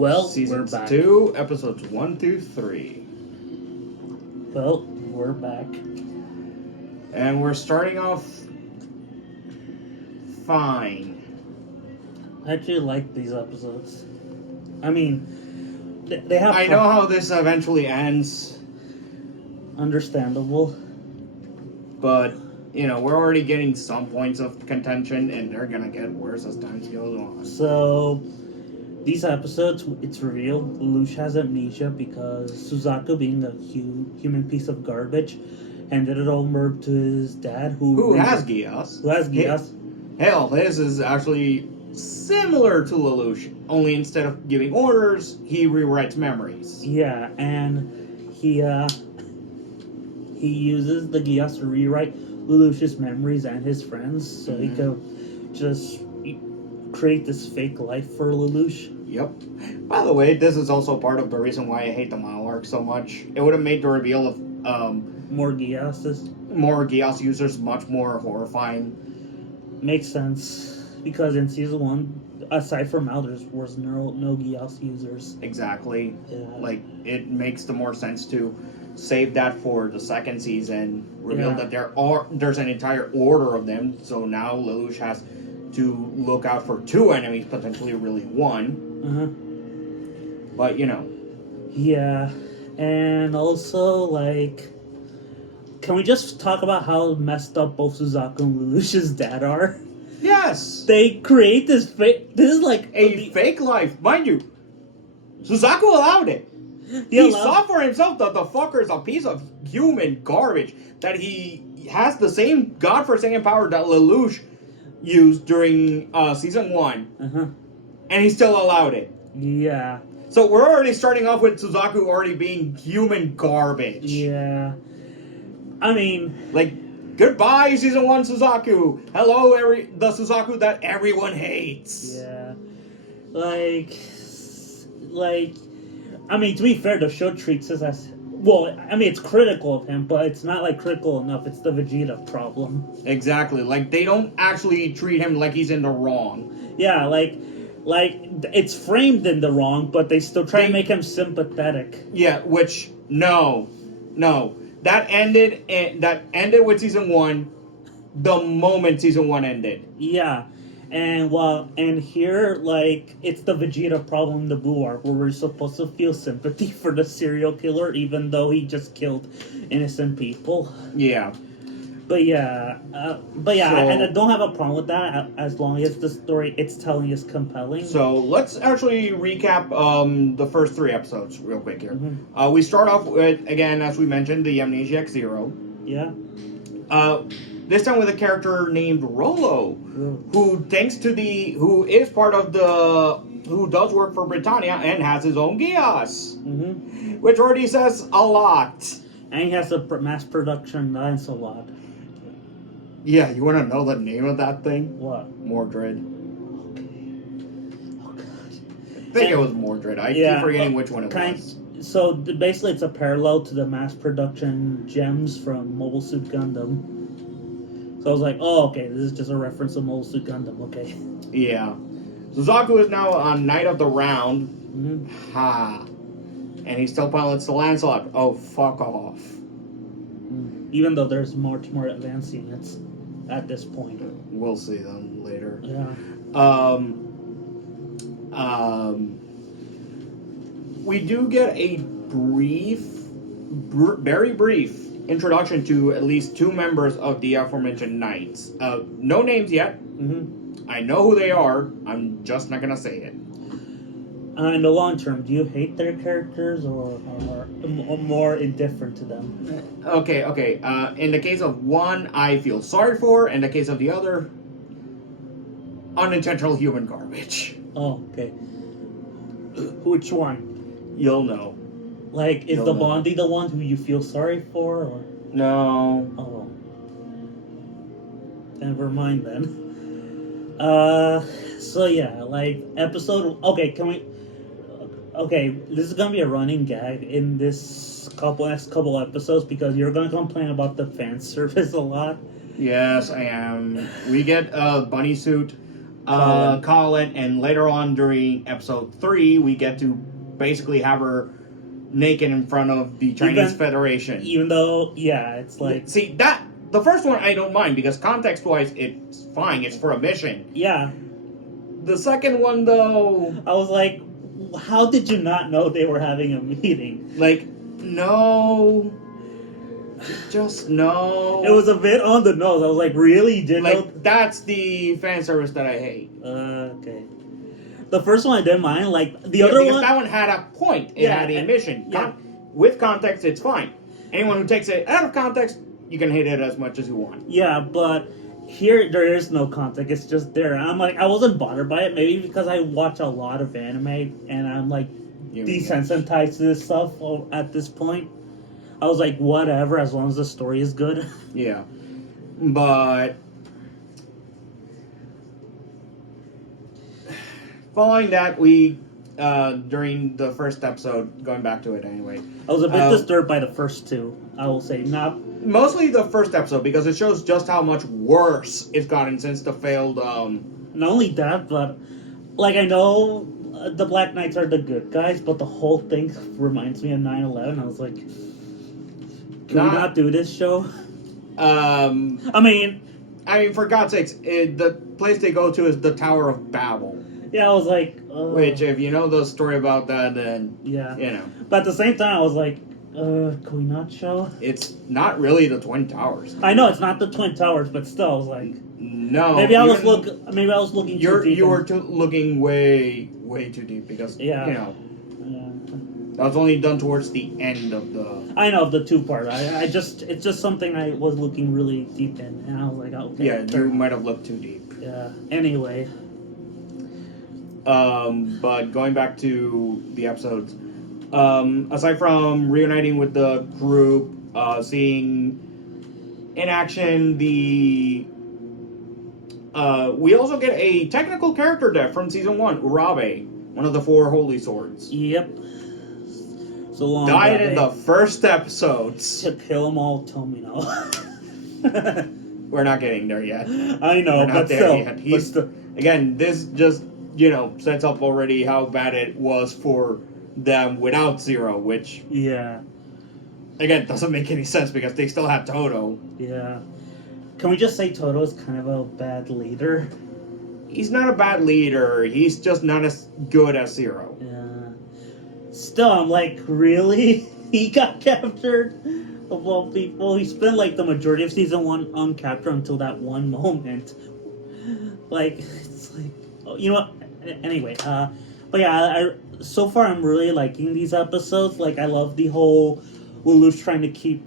Well, Season we're back. 2, episodes 1 through 3. Well, we're back. And we're starting off fine. I actually like these episodes. I mean, they have... I know how this eventually ends, Understandable. but, you know, we're already getting some points of contention, and they're gonna get worse as time goes on. So, these episodes, it's revealed Lelouch has amnesia because Suzaku, being a human piece of garbage, handed it over to his dad, Who has Geass. Hell, his is actually similar to Lelouch, only instead of giving orders, he rewrites memories. Yeah, and he uses the Geass to rewrite Lelouch's memories and his friends, so he could just create this fake life for Lelouch. Yep. By the way, this is also part of the reason why I hate the Mile arc so much. It would have made the reveal of more Geasses. More Geass users much more horrifying. Makes sense. Because in season 1, aside from Mal, there was no Geass users. Exactly. Yeah. Like, it makes the more sense to save that for the second season. Reveal that there's an entire order of them, so now Lelouch has to look out for 2 enemies, potentially really 1. But, you know. Yeah. And also, like, can we just talk about how messed up both Suzaku and Lelouch's dad are? Yes! They create this fake... This is like... fake life. Mind you, Suzaku allowed it. He saw for himself that the fucker is a piece of human garbage. That he has the same godforsaken power that Lelouch used during season 1. And he still allowed it. Yeah. So we're already starting off with Suzaku already being human garbage. Yeah. I mean... Like, goodbye, season 1 Suzaku. Hello, the Suzaku that everyone hates. Yeah. Like, I mean, to be fair, the show treats us as... Well, I mean, it's critical of him, but it's not, like, critical enough. It's the Vegeta problem. Exactly. Like, they don't actually treat him like he's in the wrong. Yeah, like it's framed in the wrong, but they still try to make him sympathetic. Yeah, which, no. That ended with season 1 the moment season 1 ended. Yeah. And here, like, it's the Vegeta problem, the Buu arc, where we're supposed to feel sympathy for the serial killer, even though he just killed innocent people. Yeah. But yeah, and I don't have a problem with that as long as the story it's telling is compelling. So let's actually recap the first 3 episodes real quick here. We start off with, again, as we mentioned, the Amnesiac Zero. Yeah. This time with a character named Rolo, who does work for Britannia and has his own Geass, which already says a lot. And he has a mass production Lancelot. Yeah, you want to know the name of that thing? What? Mordred. Okay. Oh, God. I think it was Mordred. I keep forgetting which one it was. So, basically, it's a parallel to the mass production gems from Mobile Suit Gundam. So I was like, oh, okay, this is just a reference to Mobile Suit Gundam, okay. Yeah. Suzaku is now on Knight of the Round. Ha. And he still pilots the Lancelot. Oh, fuck off. Even though there's much more advanced units at this point. We'll see them later. Yeah. We do get a very brief introduction to at least 2 members of the aforementioned Knights. No names yet. I know who they are. I'm just not gonna say it. In the long term, do you hate their characters or more indifferent to them? Okay. In the case of one, I feel sorry for. In the case of the other, unintentional human garbage. Oh, okay. Which one? You'll know. Like, is the Bondi the one who you feel sorry for, or? No. Oh. Never mind then. So yeah, like, episode... Okay, Okay, this is gonna be a running gag in this next couple episodes because you're gonna complain about the fan service a lot. Yes, I am. We get a bunny suit. Colin, and later on during episode 3, we get to basically have her naked in front of the Chinese Federation. Even though, yeah, it's like... See, that... The first one I don't mind, because context-wise, it's fine. It's for a mission. Yeah. The second one, though... I was like, how did you not know they were having a meeting? Like, no... Just no. It was a bit on the nose. I was like, really? You didn't know? That's the fan service that I hate. Okay. The first one I didn't mind. Like, the other because one... that one had a point. It had a mission. Yeah. With context, it's fine. Anyone who takes it out of context, you can hate it as much as you want. Yeah, but here there is no context. It's just there. I'm like, I wasn't bothered by it. Maybe because I watch a lot of anime and I'm like desensitized to this stuff at this point. I was like, whatever, as long as the story is good. Yeah. But following that, we, during the first episode, going back to it anyway. I was a bit disturbed by the first two, I will say. Mostly the first episode, because it shows just how much worse it's gotten since the failed, Not only that, but, like, I know the Black Knights are the good guys, but the whole thing reminds me of 9/11. I was like... Can we not do this show? I mean, for God's sakes, the place they go to is the Tower of Babel. Yeah, I was like... Which, if you know the story about that, then... Yeah. You know. But at the same time, I was like, can we not show? It's not really the Twin Towers. I know it's not the Twin Towers, but still, I was like... No. Maybe I was looking too deep. You were looking way too deep, because, you know... That was only done towards the end of the... I know, the two-part. It's just something I was looking really deep in, and I was like, okay. Yeah, you might have looked too deep. Yeah, anyway. But going back to the episodes, aside from reuniting with the group, seeing in action we also get a technical character death from Season 1, Urabe, one of the 4 Holy Swords. Yep. So long, died in the first episodes. To kill them all, Tomino. We're not getting there yet. I know, but still. Again, this just, sets up already how bad it was for them without Zero, which... Yeah. Again, doesn't make any sense because they still had Toto. Yeah. Can we just say Toto is kind of a bad leader? He's not a bad leader. He's just not as good as Zero. Yeah. Still, I'm like, really? He got captured? Of all people? He spent, like, the majority of Season 1 uncaptured until that one moment. Like, it's like... Oh, you know what? Anyway, but yeah, so far I'm really liking these episodes. Like, I love the whole Lelouch trying to keep,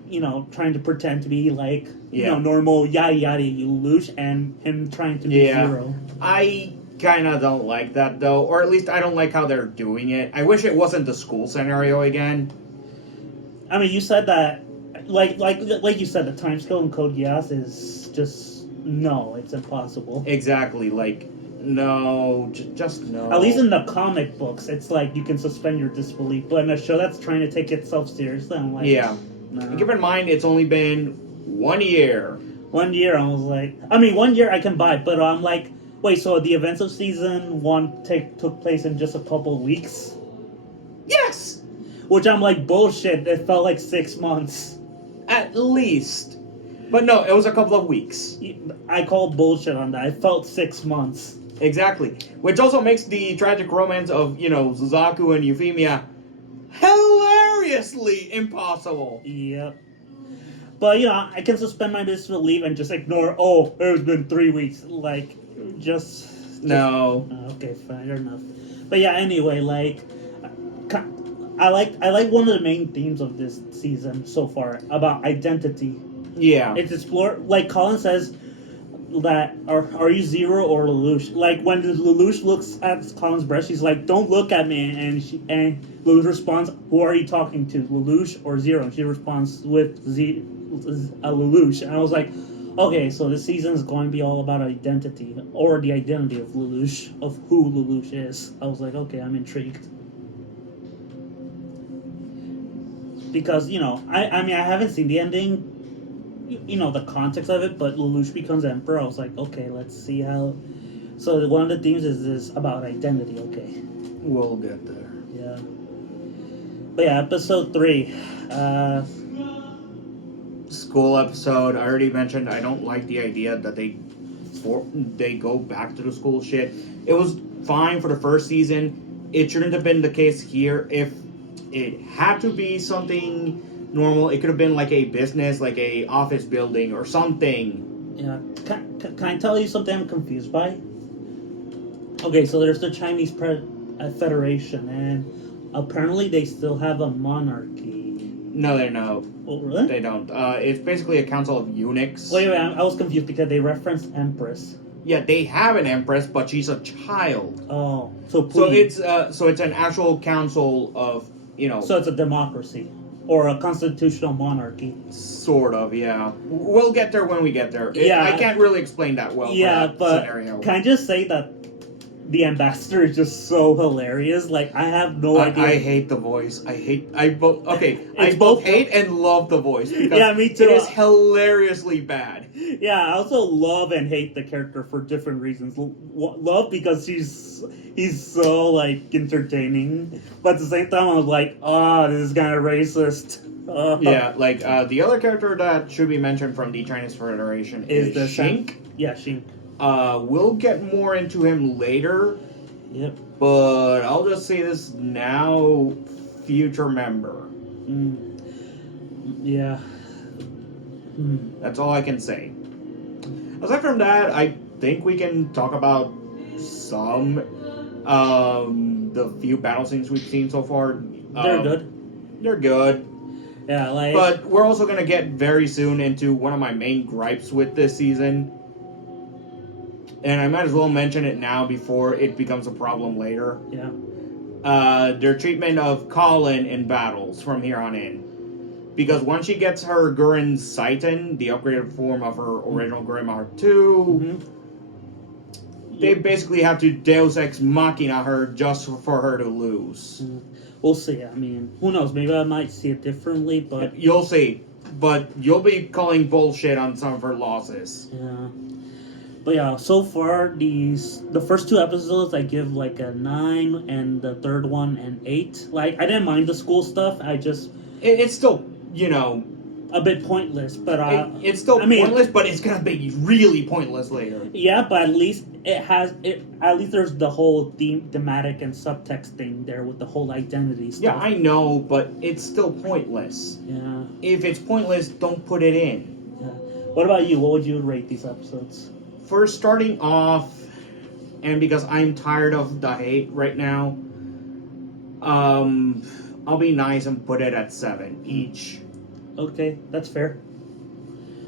trying to pretend to be, like, normal yada yada Lelouch, and him trying to be Zero. I kind of don't like that, though, or at least I don't like how they're doing it. I wish it wasn't the school scenario again. I mean, you said that, like you said, the time scale in Code Geass is just, no, it's impossible. Exactly, like, no, just no. At least in the comic books, it's like you can suspend your disbelief, but in a show that's trying to take itself seriously, I'm like, no. And keep in mind, it's only been 1 year. 1 year, I was like, 1 year I can buy, but I'm like, wait, so the events of Season 1 took place in just a couple weeks? Yes! Which I'm like, bullshit, it felt like 6 months. At least. But no, it was a couple of weeks. I call bullshit on that. It felt 6 months. Exactly. Which also makes the tragic romance of, Suzaku and Euphemia hilariously impossible. Yep. But, I can suspend my disbelief and just ignore, it's been 3 weeks. Like, just... No. Okay, fair enough. But yeah, anyway, like... I like one of the main themes of this season so far, about identity. Yeah. It's explored, like Colin says, that are you Zero or Lelouch? Like when Lelouch looks at Colin's breast, she's like, "Don't look at me," and Lelouch responds, "Who are you talking to, Lelouch or Zero?" And she responds with Lelouch, and I was like, okay, so this season is going to be all about identity, or the identity of Lelouch, of who Lelouch is. I was like, okay, I'm intrigued. Because, I mean, I haven't seen the ending, the context of it, but Lelouch becomes emperor. I was like, okay, let's see So one of the themes is about identity. Okay. We'll get there. Yeah. But yeah, episode 3. School episode. I already mentioned I don't like the idea that they go back to the school shit. It was fine for the first season. It shouldn't have been the case here. If it had to be something normal, it could have been like a business, like a office building or something. Yeah. Can I tell you something I'm confused by? Okay, so there's the Chinese Federation, and apparently they still have a monarchy. No, they don't. Oh, really? They don't. It's basically a council of eunuchs. Wait, I was confused because they referenced Empress. Yeah, they have an empress, but she's a child. Oh, so it's an actual council of, So it's a democracy or a constitutional monarchy. Sort of, yeah. We'll get there when we get there. Yeah, I can't really explain that well. Yeah, for that but scenario. Can I just say that the ambassador is just so hilarious? Like, I have no idea. I hate the voice. I both It's both hate and love the voice because Yeah, me too. it is hilariously bad. Yeah, I also love and hate the character for different reasons. Love because he's so like entertaining, but at the same time I was like, this is kind of racist. Yeah, like the other character that should be mentioned from the Chinese Federation is the Shink. Yeah, Shink. We'll get more into him later. Yep. But I'll just say this now, future member. Yeah. That's all I can say. Aside from that, I think we can talk about some the few battle scenes we've seen so far. They're good. They're good. Yeah, like. But we're also gonna get very soon into one of my main gripes with this season. And I might as well mention it now before it becomes a problem later. Yeah. Their treatment of Colin in battles from here on in. Because once she gets her Gurren Saitan, the upgraded form of her original Gurren Mark II, they basically have to Deus Ex Machina her just for her to lose. We'll see. I mean, who knows? Maybe I might see it differently, but... You'll see. But you'll be calling bullshit on some of her losses. Yeah. But yeah, so far, the first 2 episodes, I give like a 9, and the third one an 8. Like, I didn't mind the school stuff, I just... It's still, a bit pointless, but... it's still pointless, but it's gonna be really pointless later. Yeah, but at least at least there's the whole thematic and subtext thing there with the whole identity stuff. Yeah, I know, but it's still pointless. Yeah. If it's pointless, don't put it in. Yeah. What about you? What would you rate these episodes? For starting off, and because I'm tired of the hate right now, I'll be nice and put it at 7 each. Okay, that's fair.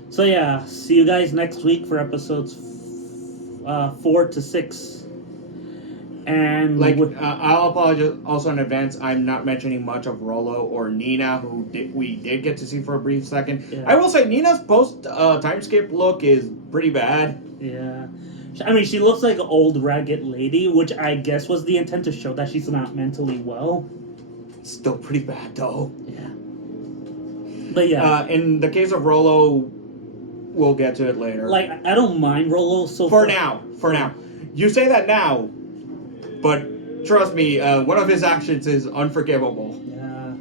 So yeah, see you guys next week for episodes 4 to 6. And I'll apologize also in advance. I'm not mentioning much of Rollo or Nina, who we did get to see for a brief second. Yeah. I will say Nina's post time skip look is pretty bad. Yeah. I mean, she looks like an old ragged lady, which I guess was the intent to show that she's not mentally well. Still pretty bad though. Yeah. But yeah. In the case of Rollo, we'll get to it later. Like, I don't mind Rollo so For now. You say that now, but trust me, one of his actions is unforgivable. Yeah.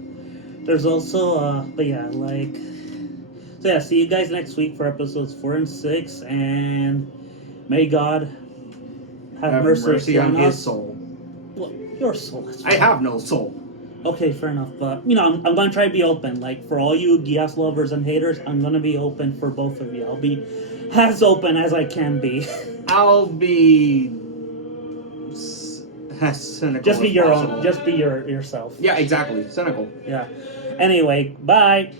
There's also, but yeah, like... So yeah, see you guys next week for episodes 4 and 6, and may God have mercy on us. his soul. Well, your soul. I have no soul. Okay, fair enough, but, I'm going to try to be open. Like, for all you Geass lovers and haters, I'm going to be open for both of you. I'll be as open as I can be. I'll be as cynical Just be as your possible. own. Just be yourself. Yeah, exactly. Cynical. Yeah. Anyway, bye.